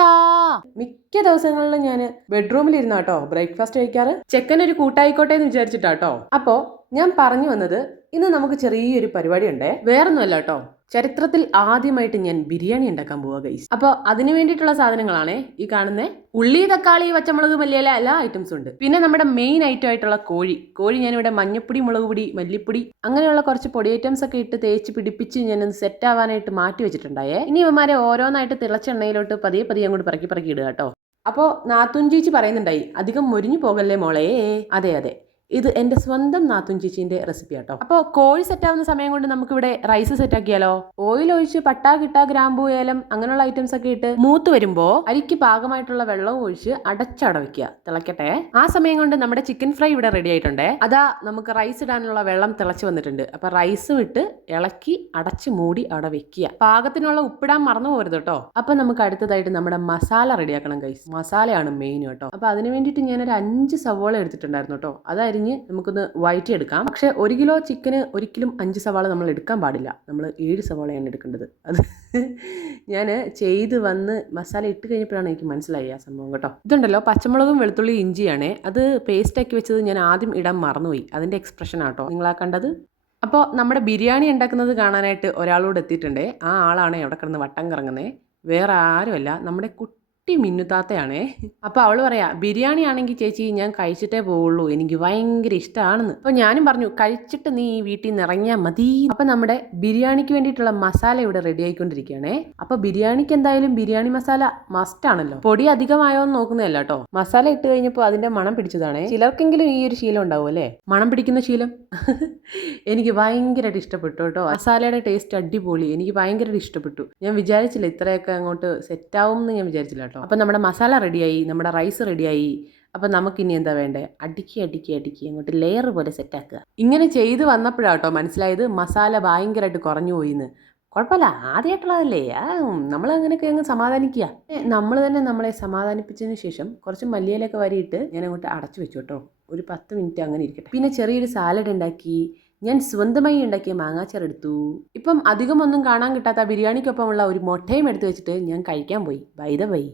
കുട്ടാ. മിക്ക ദിവസങ്ങളിലും ഞാൻ ബെഡ്റൂമിൽ ഇരുന്നാട്ടോ ബ്രേക്ക്ഫാസ്റ്റ് കഴിക്കാറ്. ചെക്കൻ ഒരു കൂട്ടായിക്കോട്ടെ എന്ന് വിചാരിച്ചിട്ടാട്ടോ. അപ്പോ ഞാൻ പറഞ്ഞു വന്നത്, ഇന്ന് നമുക്ക് ചെറിയൊരു പരിപാടി ഉണ്ടേ. വേറൊന്നുമല്ല കേട്ടോ, ചരിത്രത്തിൽ ആദ്യമായിട്ട് ഞാൻ ബിരിയാണി ഉണ്ടാക്കാൻ പോവാ ഗൈസ്. അപ്പോൾ അതിന് വേണ്ടിയിട്ടുള്ള സാധനങ്ങളാണ് ഈ കാണുന്നത്. ഉള്ളി, തക്കാളി, പച്ചമുളക്, മല്ലിയില, എല്ലാ ഐറ്റംസും ഉണ്ട്. പിന്നെ നമ്മുടെ മെയിൻ ഐറ്റം ആയിട്ടുള്ള കോഴി ഞാനിവിടെ മഞ്ഞപ്പൊടി, മുളക് പൊടി, മല്ലിപ്പൊടി അങ്ങനെയുള്ള കുറച്ച് പൊടി ഐറ്റംസ് ഒക്കെ ഇട്ട് തേച്ച് പിടിപ്പിച്ച് ഞാനൊന്ന് സെറ്റ് ആവാനായിട്ട് മാറ്റി വെച്ചിട്ടുണ്ടായേ. ഇനി ഇവന്മാരെ ഓരോന്നായിട്ട് തിളച്ച എണ്ണയിലോട്ട് പതിയെ അങ്ങോട്ട് പറക്കി ഇടുക കേട്ടോ. അപ്പോൾ നാത്തൂൻ ചേച്ചി പറയുന്നുണ്ടായി, അധികം മൊരിഞ്ഞു പോകല്ലേ മോളെ. അതെ, ഇത് എൻ്റെ സ്വന്തം നാത്തൂൻ ചേച്ചീൻ്റെ റെസിപ്പി ആട്ടോ. അപ്പോൾ കോഴി സെറ്റാവുന്ന സമയം കൊണ്ട് നമുക്കിവിടെ റൈസ് സെറ്റാക്കിയാലോ. ഓയിൽ ഒഴിച്ച് പട്ട, കിട്ട, ഗ്രാമ്പൂ, ഏലം അങ്ങനെയുള്ള ഐറ്റംസ് ഒക്കെ ഇട്ട് മൂത്ത് വരുമ്പോൾ അരിക്ക് പാകമായിട്ടുള്ള വെള്ളം ഒഴിച്ച് അടവയ്ക്കുക, തിളക്കട്ടെ. ആ സമയം കൊണ്ട് നമ്മുടെ ചിക്കൻ ഫ്രൈ ഇവിടെ റെഡി ആയിട്ടുണ്ടേ. അതാ നമുക്ക് റൈസ് ഇടാനുള്ള വെള്ളം തിളച്ച് വന്നിട്ടുണ്ട്. അപ്പോൾ റൈസും ഇട്ട് ഇളക്കി അടച്ച് മൂടി അവിടെ വെക്കുക. പാകത്തിനുള്ള ഉപ്പിടാൻ മറന്നു പോകരുത് കേട്ടോ. അപ്പോൾ നമുക്ക് അടുത്തതായിട്ട് നമ്മുടെ മസാല റെഡിയാക്കണം ഗൈസ്. മസാലയാണ് മെയിൻ കേട്ടോ. അപ്പോൾ അതിന് വേണ്ടിയിട്ട് ഞാനൊരു 5 സവോള എടുത്തിട്ടുണ്ടായിരുന്നു കേട്ടോ. അതായത് നമുക്കൊന്ന് വഴറ്റിയെടുക്കാം. പക്ഷെ 1 കിലോ ചിക്കന് ഒരിക്കലും 5 സവാള നമ്മൾ എടുക്കാൻ പാടില്ല. നമ്മൾ 7 സവാളയാണ് എടുക്കേണ്ടത്. അത് ഞാൻ ചെയ്ത് വന്ന് മസാല ഇട്ട് കഴിഞ്ഞപ്പോഴാണ് എനിക്ക് മനസ്സിലായി ആ സംഭവം കേട്ടോ. ഇതുണ്ടല്ലോ, പച്ചമുളകും വെളുത്തുള്ളി ഇഞ്ചിയാണ്. അത് പേസ്റ്റാക്കി വെച്ചത് ഞാൻ ആദ്യം ഇടാൻ മറന്നുപോയി. അതിൻ്റെ എക്സ്പ്രഷൻ ആട്ടോ നിങ്ങളാ കണ്ടത്. അപ്പോൾ നമ്മുടെ ബിരിയാണി ഉണ്ടാക്കുന്നത് കാണാനായിട്ട് ഒരാളോട് എത്തിയിട്ടുണ്ട്. ആ ആളാണ് എവിടെ കിടന്ന് വട്ടം കറങ്ങുന്നത്. വേറെ ആരുമല്ല, നമ്മുടെ മിന്നുത്താത്തയാണേ. അപ്പോൾ അവൾ പറയാ, ബിരിയാണി ആണെങ്കിൽ ചേച്ചി ഞാൻ കഴിച്ചിട്ടേ പോവുള്ളൂ, എനിക്ക് ഭയങ്കര ഇഷ്ടമാണെന്ന്. അപ്പോൾ ഞാനും പറഞ്ഞു, കഴിച്ചിട്ട് നീ ഈ വീട്ടിൽ നിന്ന് ഇറങ്ങിയാൽ മതി. അപ്പോൾ നമ്മുടെ ബിരിയാണിക്ക് വേണ്ടിയിട്ടുള്ള മസാല ഇവിടെ റെഡി ആയിക്കൊണ്ടിരിക്കുകയാണേ. അപ്പോൾ ബിരിയാണിക്ക് എന്തായാലും ബിരിയാണി മസാല മസ്റ്റ് ആണല്ലോ. പൊടി അധികമായോ എന്ന് നോക്കുന്നതല്ല കേട്ടോ. മസാല ഇട്ട് കഴിഞ്ഞപ്പോൾ അതിന്റെ മണം പിടിച്ചതാണേ. ചിലർക്കെങ്കിലും ഈ ഒരു ശീലം ഉണ്ടാവും അല്ലേ, മണം പിടിക്കുന്ന ശീലം. എനിക്ക് ഭയങ്കരമായിട്ട് ഇഷ്ടപ്പെട്ടു കേട്ടോ. മസാലയുടെ ടേസ്റ്റ് അടിപൊളി, എനിക്ക് ഭയങ്കരമായിട്ട് ഇഷ്ടപ്പെട്ടു. ഞാൻ വിചാരിച്ചില്ല ഇത്രയൊക്കെ അങ്ങോട്ട് സെറ്റാവും എന്ന് ഞാൻ വിചാരിച്ചില്ല കേട്ടോ. അപ്പം നമ്മുടെ മസാല റെഡിയായി, നമ്മുടെ റൈസ് റെഡിയായി. അപ്പം നമുക്കിനി എന്താ വേണ്ടേ, അടുക്കി അങ്ങോട്ട് ലെയർ പോലെ സെറ്റാക്കുക. ഇങ്ങനെ ചെയ്ത് വന്നപ്പോഴാട്ടോ മനസ്സിലായത് മസാല ഭയങ്കരമായിട്ട് കുറഞ്ഞു പോയിന്ന്. കുഴപ്പമില്ല, ആദ്യമായിട്ടുള്ളതല്ലേ, നമ്മൾ അങ്ങനെയൊക്കെ അങ്ങ് സമാധാനിക്കുക. നമ്മൾ തന്നെ നമ്മളെ സമാധാനിപ്പിച്ചതിന് ശേഷം കുറച്ച് മല്ലിയിലൊക്കെ വരിയിട്ട് ഞാൻ അങ്ങോട്ട് അടച്ചു വെച്ചു കേട്ടോ. ഒരു 10 മിനിറ്റ് അങ്ങനെ ഇരിക്കട്ടെ. പിന്നെ ചെറിയൊരു സാലഡ് ഉണ്ടാക്കി. ഞാൻ സ്വന്തമായി ഉണ്ടാക്കിയ മാങ്ങാച്ചാർ എടുത്തു. ഇപ്പം അധികമൊന്നും കാണാൻ കിട്ടാത്ത ബിരിയാണിക്കൊപ്പമുള്ള ഒരു മുട്ടയും എടുത്ത് വെച്ചിട്ട് ഞാൻ കഴിക്കാൻ പോയി. By the Y.